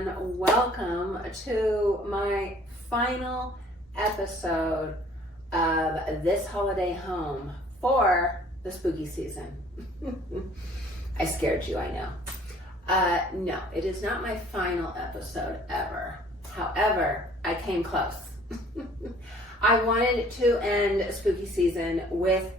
and welcome to my final episode of this holiday home for the spooky season. I scared you, I know. No, it is not my final episode ever. However, I came close. I wanted to end spooky season with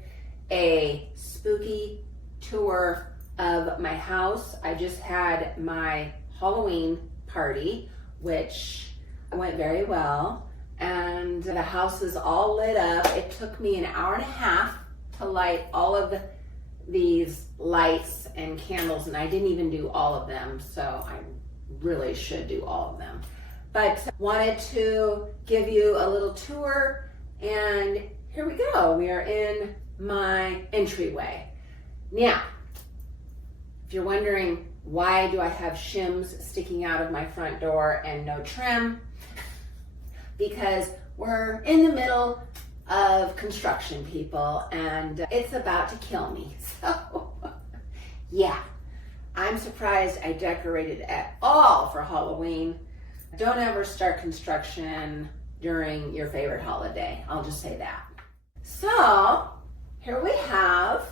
a spooky tour of my house. I just had my Halloween party, which went very well, and the house is all lit up. It took me an hour and a half to light all of these lights and candles, and I didn't even do all of them, so I really should do all of them. But wanted to give you a little tour, and here we go. We are in my entryway. Now, if you're wondering why do I have shims sticking out of my front door and no trim, because we're in the middle of construction, people, and it's about to kill me. So yeah, I'm surprised I decorated at all for Halloween. Don't ever start construction during your favorite holiday. I'll just say that. So here we have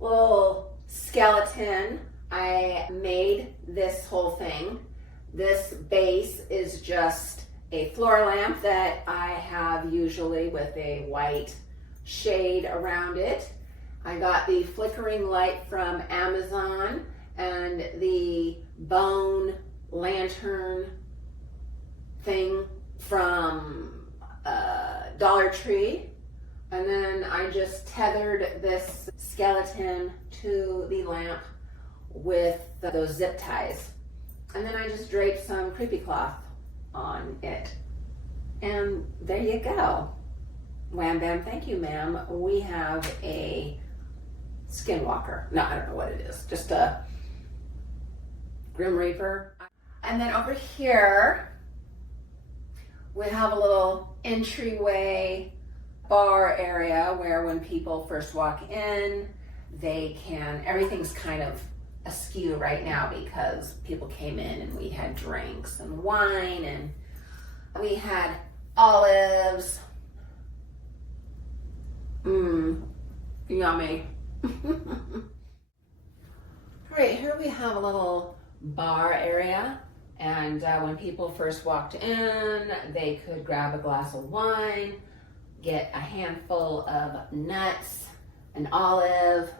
a little skeleton. I made this whole thing. This base is just a floor lamp that I have usually with a white shade around it. I got the flickering light from Amazon and the bone lantern thing from Dollar Tree. And then I just tethered this skeleton to the lamp with those zip ties. And then I just draped some creepy cloth on it. And there you go. Wham bam, thank you, ma'am. We have a skinwalker. No, I don't know what it is. Just a Grim Reaper. And then over here, we have a little entryway bar area where when people first walk in, they can, everything's kind of askew right now because people came in and we had drinks and wine and we had olives. Yummy. Right, here we have a little bar area, and when people first walked in, they could grab a glass of wine, get a handful of nuts, an olive,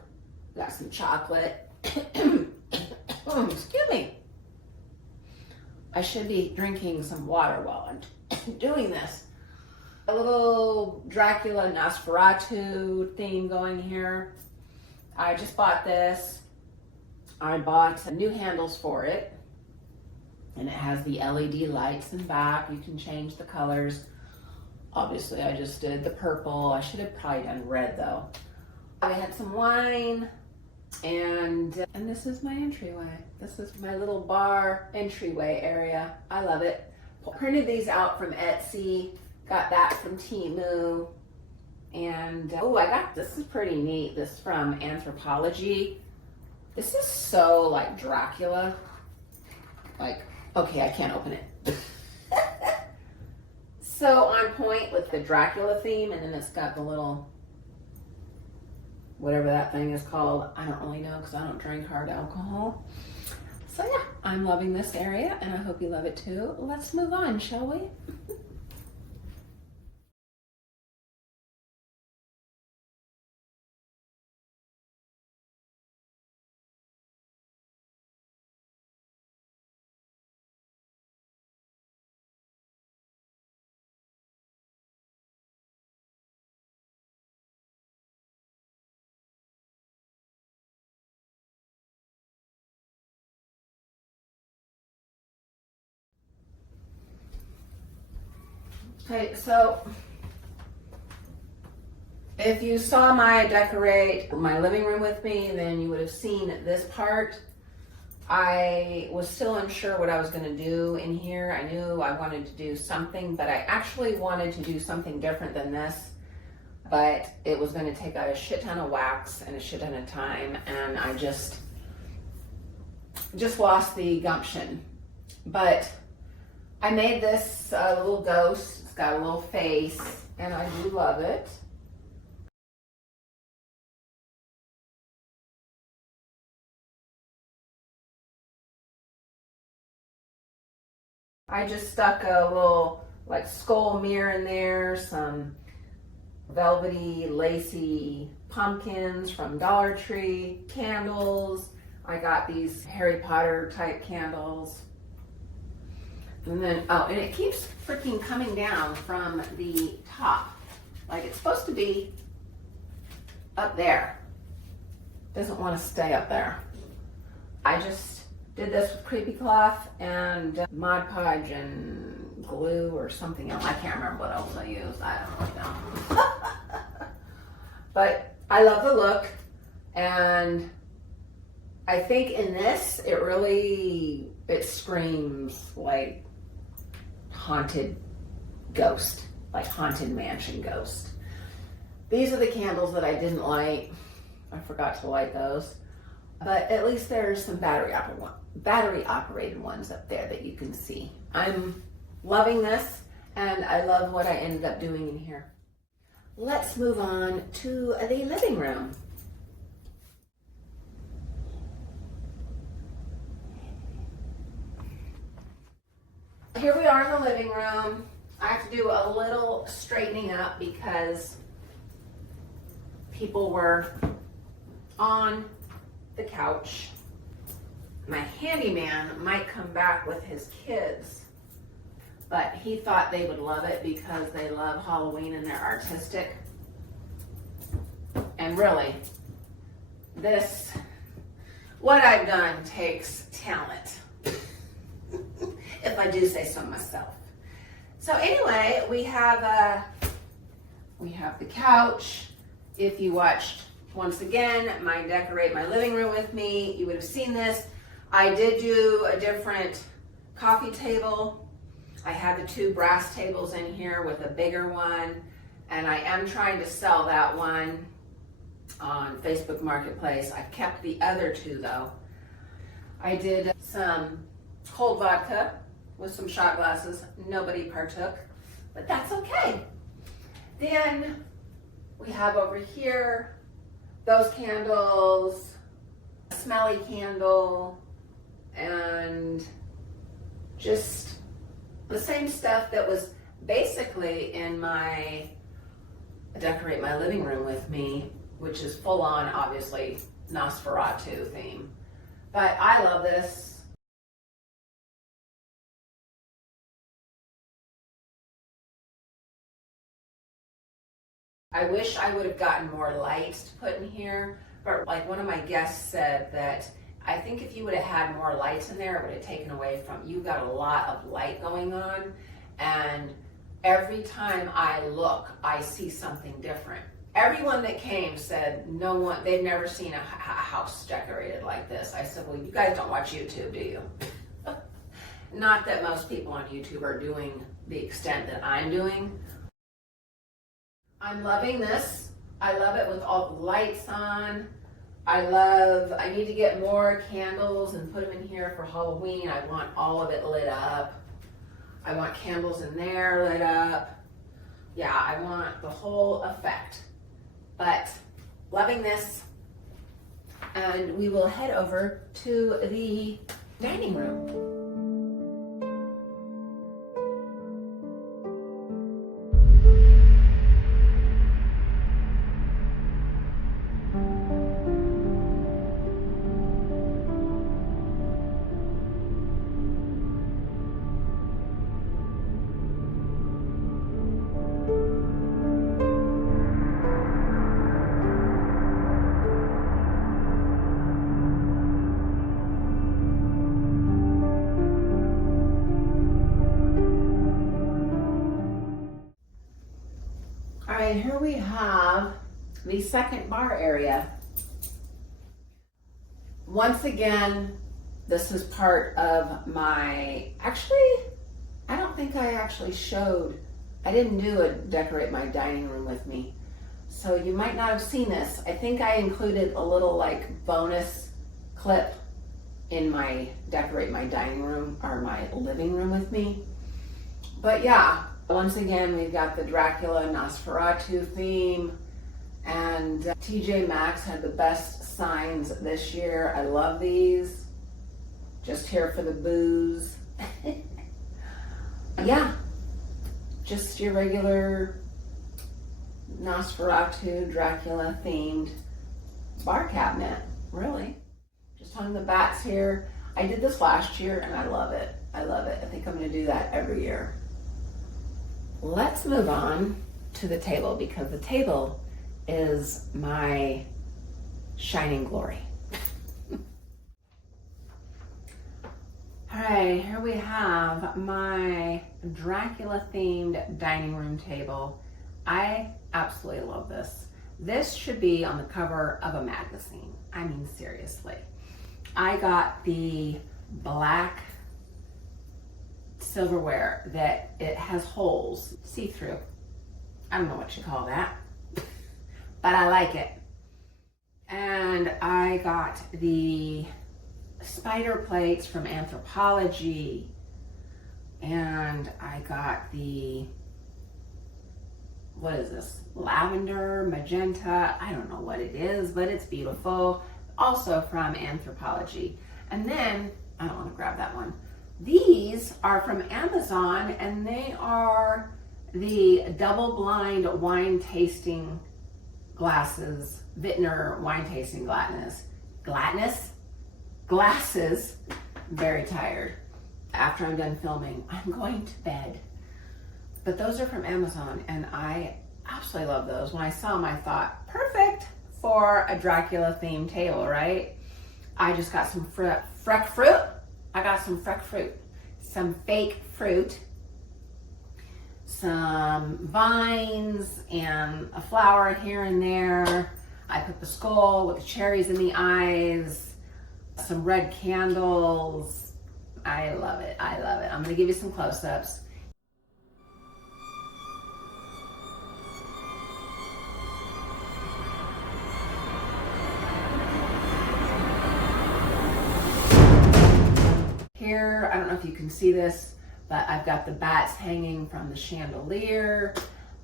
got some chocolate. Excuse me. I should be drinking some water while I'm doing this. A little Dracula Nosferatu theme going here. I just bought this. I bought new handles for it. And it has the LED lights in back. You can change the colors. Obviously, I just did the purple. I should have probably done red though. I had some wine. And this is my entryway. This is my little bar entryway area. I love it. Printed these out from Etsy. Got that from Temu. And oh, I got this is pretty neat. This is from Anthropology. This is so like Dracula. Like, okay, I can't open it. So on point with the Dracula theme, and then it's got the little whatever that thing is called. I don't really know because I don't drink hard alcohol. So yeah, I'm loving this area and I hope you love it too. Let's move on, shall we? Okay, so if you saw my decorate my living room with me, then you would have seen this part. I was still unsure what I was going to do in here. I knew I wanted to do something, but I actually wanted to do something different than this. But it was going to take out a shit ton of wax and a shit ton of time, and I just lost the gumption But I made this little ghost. It's got a little face, and I do love it. I just stuck a little like skull mirror in there, some velvety, lacy pumpkins from Dollar Tree, candles. I got these Harry Potter type candles. And then, oh, and it keeps freaking coming down from the top. Like it's supposed to be up there. Doesn't want to stay up there. I just did this with creepy cloth and Mod Podge and glue or something else. I can't remember what else I used. I don't really know. But I love the look, and I think in this it screams like haunted ghost, like haunted mansion ghost. These are the candles that I didn't light. I forgot to light those. But at least there's some battery operated ones up there that you can see. I'm loving this, and I love what I ended up doing in here. Let's move on to the living room. Here we are in the living room. I have to do a little straightening up because people were on the couch. My handyman might come back with his kids, but he thought they would love it because they love Halloween and they're artistic. And really, what I've done takes talent, if I do say so myself. So anyway, we have the couch. If you watched, once again, Decorate My Living Room with me, you would have seen this. I did do a different coffee table. I had the 2 brass tables in here with a bigger one, and I am trying to sell that one on Facebook Marketplace. I've kept the other 2 though. I did some cold vodka with some shot glasses. Nobody partook, but that's okay. Then we have over here those candles, a smelly candle, and just the same stuff that was basically in my Decorate My Living Room with me, which is full on, obviously, Nosferatu theme. But I love this. I wish I would have gotten more lights to put in here, but like one of my guests said that I think if you would have had more lights in there, it would have taken away from, you've got a lot of light going on, and every time I look, I see something different. Everyone that came said they've never seen a house decorated like this. I said, well, you guys don't watch YouTube, do you? Not that most people on YouTube are doing the extent that I'm doing. I'm loving this. I love it with all the lights on. I need to get more candles and put them in here for Halloween. I want all of it lit up. I want candles in there lit up. Yeah, I want the whole effect. But loving this. And we will head over to the dining room. All right, here we have the second bar area. Once again, this is part of my, I don't think I actually showed, I didn't do a Decorate My Dining Room with me. So you might not have seen this. I think I included a little like bonus clip decorate my dining room or my living room with me. But yeah, once again, we've got the Dracula Nosferatu theme, and TJ Maxx had the best signs this year. I love these. Just here for the booze. Yeah, just your regular Nosferatu, Dracula themed bar cabinet, really. Just hung the bats here. I did this last year and I love it. I love it. I think I'm gonna do that every year. Let's move on to the table, because the table is my shining glory. All right, here we have my Dracula themed dining room table. I absolutely love this. This should be on the cover of a magazine. I mean, seriously. I got the black silverware that it has holes, see-through. I don't know what you call that, but I like it. And I got the spider plates from Anthropology, and I got the, what is this? Lavender, magenta, I don't know what it is, but it's beautiful. Also from Anthropology. And then, I don't want to grab that one. These are from Amazon, and they are the double blind wine tasting glasses, Vintner wine tasting glasses. I'm very tired. After I'm done filming, I'm going to bed. But those are from Amazon, and I absolutely love those. When I saw them, I thought, perfect for a Dracula themed table, right? I just got some freck fruit. I got some freck fruit, some fake fruit, some vines, and a flower here and there. I put the skull with the cherries in the eyes, some red candles. I love it. I love it. I'm going to give you some close-ups. Here, I don't know if you can see this, but I've got the bats hanging from the chandelier.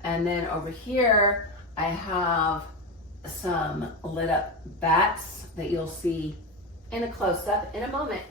And then over here, I have some lit up bats that you'll see in a close-up in a moment.